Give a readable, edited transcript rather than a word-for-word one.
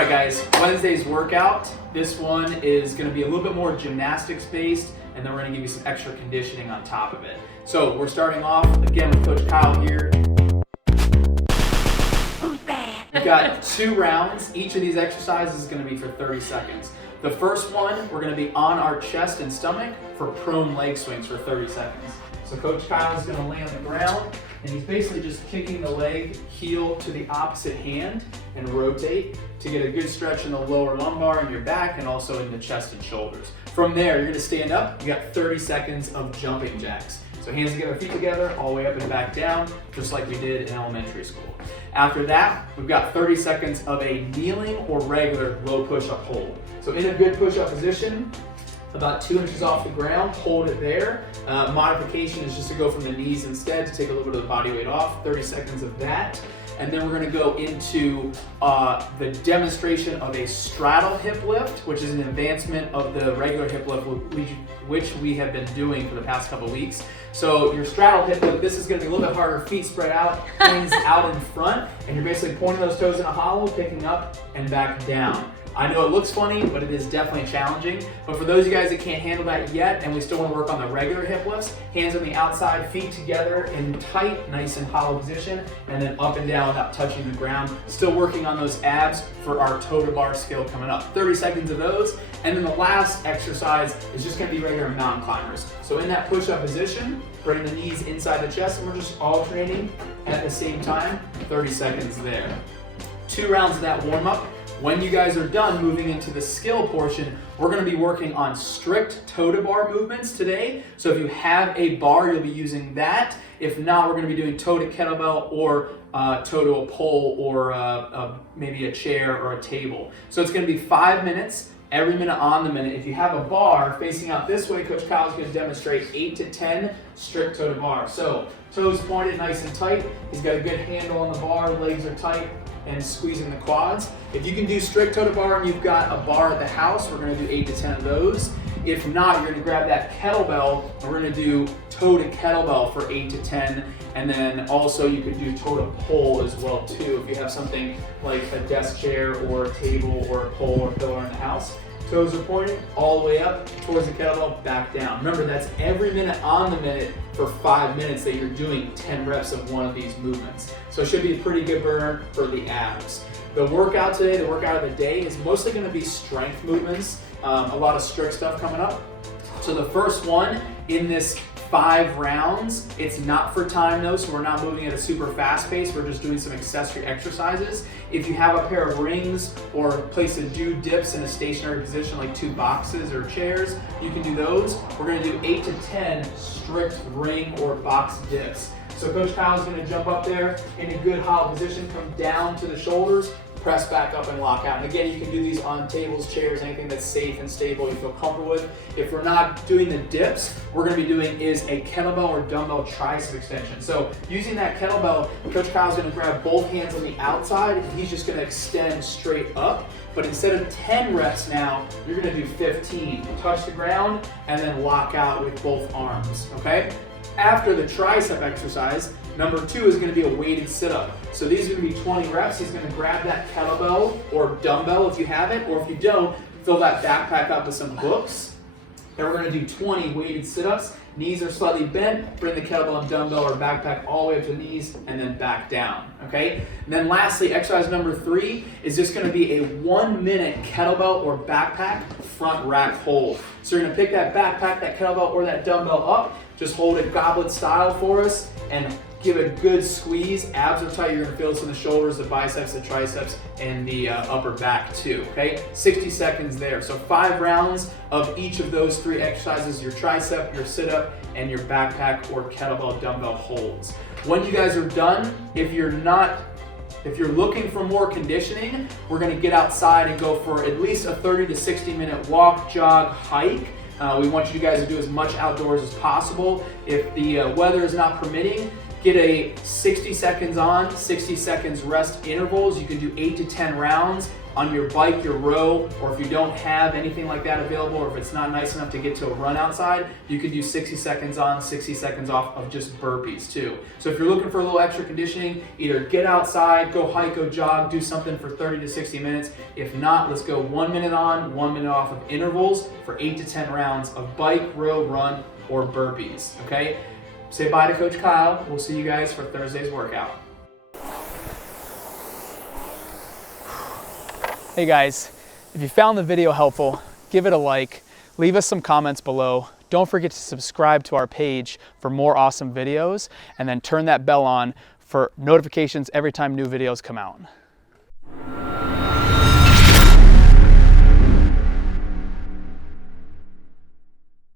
right, guys, Wednesday's workout. This one is gonna be a little bit more gymnastics based, and then we're gonna give you some extra conditioning on top of it. So we're starting off, again, with Coach Kyle here. We've got 2 rounds. Each of these exercises is gonna be for 30 seconds. The first one, we're gonna be on our chest and stomach for prone leg swings for 30 seconds. So Coach Kyle is gonna lay on the ground, and he's basically just kicking the leg heel to the opposite hand and rotate to get a good stretch in the lower lumbar and your back, and also in the chest and shoulders. From there, you're gonna stand up. You got 30 seconds of jumping jacks. So hands together, feet together, all the way up and back down, just like we did in elementary school. After that, we've got 30 seconds of a kneeling or regular low push-up hold. So in a good push-up position, about 2 inches off the ground, hold it there. Modification is just to go from the knees instead to take a little bit of the body weight off, 30 seconds of that. And then we're gonna go into the demonstration of a straddle hip lift, which is an advancement of the regular hip lift, which we have been doing for the past couple weeks. So your straddle hip lift, this is gonna be a little bit harder, feet spread out, hands out in front, and you're basically pointing those toes in a hollow, picking up and back down. I know it looks funny, but it is definitely challenging. But for those of you guys that can't handle that yet, and we still want to work on the regular hip lifts, hands on the outside, feet together in tight, nice and hollow position, and then up and down without touching the ground. Still working on those abs for our toe to bar skill coming up. 30 seconds of those. And then the last exercise is just gonna be regular mountain climbers. So in that push-up position, bring the knees inside the chest, and we're just alternating at the same time, 30 seconds there. 2 rounds of that warm-up. When you guys are done moving into the skill portion, we're gonna be working on strict toe to bar movements today. So if you have a bar, you'll be using that. If not, we're gonna be doing toe to kettlebell or toe to a pole or maybe a chair or a table. So it's gonna be 5 minutes, every minute on the minute. If you have a bar facing out this way, Coach Kyle's gonna demonstrate 8 to 10 strict toe to bar. So toes pointed nice and tight. He's got a good handle on the bar, legs are tight, and squeezing the quads. If you can do strict toe to bar and you've got a bar at the house, we're gonna do 8 to 10 of those. If not, you're gonna grab that kettlebell and we're gonna do toe to kettlebell for 8 to 10. And then also you could do toe to pole as well too. If you have something like a desk chair or a table or a pole or pillar in the house. Toes are pointing all the way up towards the kettlebell, back down. Remember, that's every minute on the minute for 5 minutes that you're doing 10 reps of one of these movements. So it should be a pretty good burn for the abs. The workout today, the workout of the day, is mostly gonna be strength movements. A lot of strict stuff coming up. So the first one in this 5 rounds, it's not for time though, so we're not moving at a super fast pace, we're just doing some accessory exercises. If you have a pair of rings or a place to do dips in a stationary position like 2 boxes or chairs, you can do those. We're gonna do 8 to 10 strict ring or box dips. So Coach Kyle's gonna jump up there in a good hollow position, come down to the shoulders, press back up and lock out. And again, you can do these on tables, chairs, anything that's safe and stable you feel comfortable with. If we're not doing the dips, we're gonna be doing is a kettlebell or dumbbell tricep extension. So using that kettlebell, Coach Kyle's gonna grab both hands on the outside and he's just gonna extend straight up. But instead of 10 reps now, you're gonna do 15. Touch the ground and then lock out with both arms, okay? After the tricep exercise, number 2 is gonna be a weighted sit-up. So these are gonna be 20 reps. He's gonna grab that kettlebell or dumbbell if you have it, or if you don't, fill that backpack up with some books. Then we're gonna do 20 weighted sit-ups. Knees are slightly bent, bring the kettlebell and dumbbell or backpack all the way up to the knees and then back down, okay? And then lastly, exercise number 3 is just gonna be a 1-minute kettlebell or backpack front rack hold. So you're gonna pick that backpack, that kettlebell or that dumbbell up, just hold it goblet style for us and give it a good squeeze. Abs are tight, you're gonna feel this in the shoulders, the biceps, the triceps, and the upper back too, okay? 60 seconds there. So 5 rounds of each of those 3 exercises, your tricep, your sit-up, and your backpack or kettlebell dumbbell holds. When you guys are done, if you're looking for more conditioning, we're gonna get outside and go for at least a 30 to 60 minute walk, jog, hike. We want you guys to do as much outdoors as possible. If the weather is not permitting, get a 60 seconds on, 60 seconds rest intervals. You can do 8 to 10 rounds on your bike, your row, or if you don't have anything like that available, or if it's not nice enough to get to a run outside, you can do 60 seconds on, 60 seconds off of just burpees too. So if you're looking for a little extra conditioning, either get outside, go hike, go jog, do something for 30 to 60 minutes. If not, let's go 1 minute on, 1 minute off of intervals for 8 to 10 rounds of bike, row, run, or burpees, okay? Say bye to Coach Kyle. We'll see you guys for Thursday's workout. Hey guys, if you found the video helpful, give it a like, leave us some comments below. Don't forget to subscribe to our page for more awesome videos, and then turn that bell on for notifications every time new videos come out.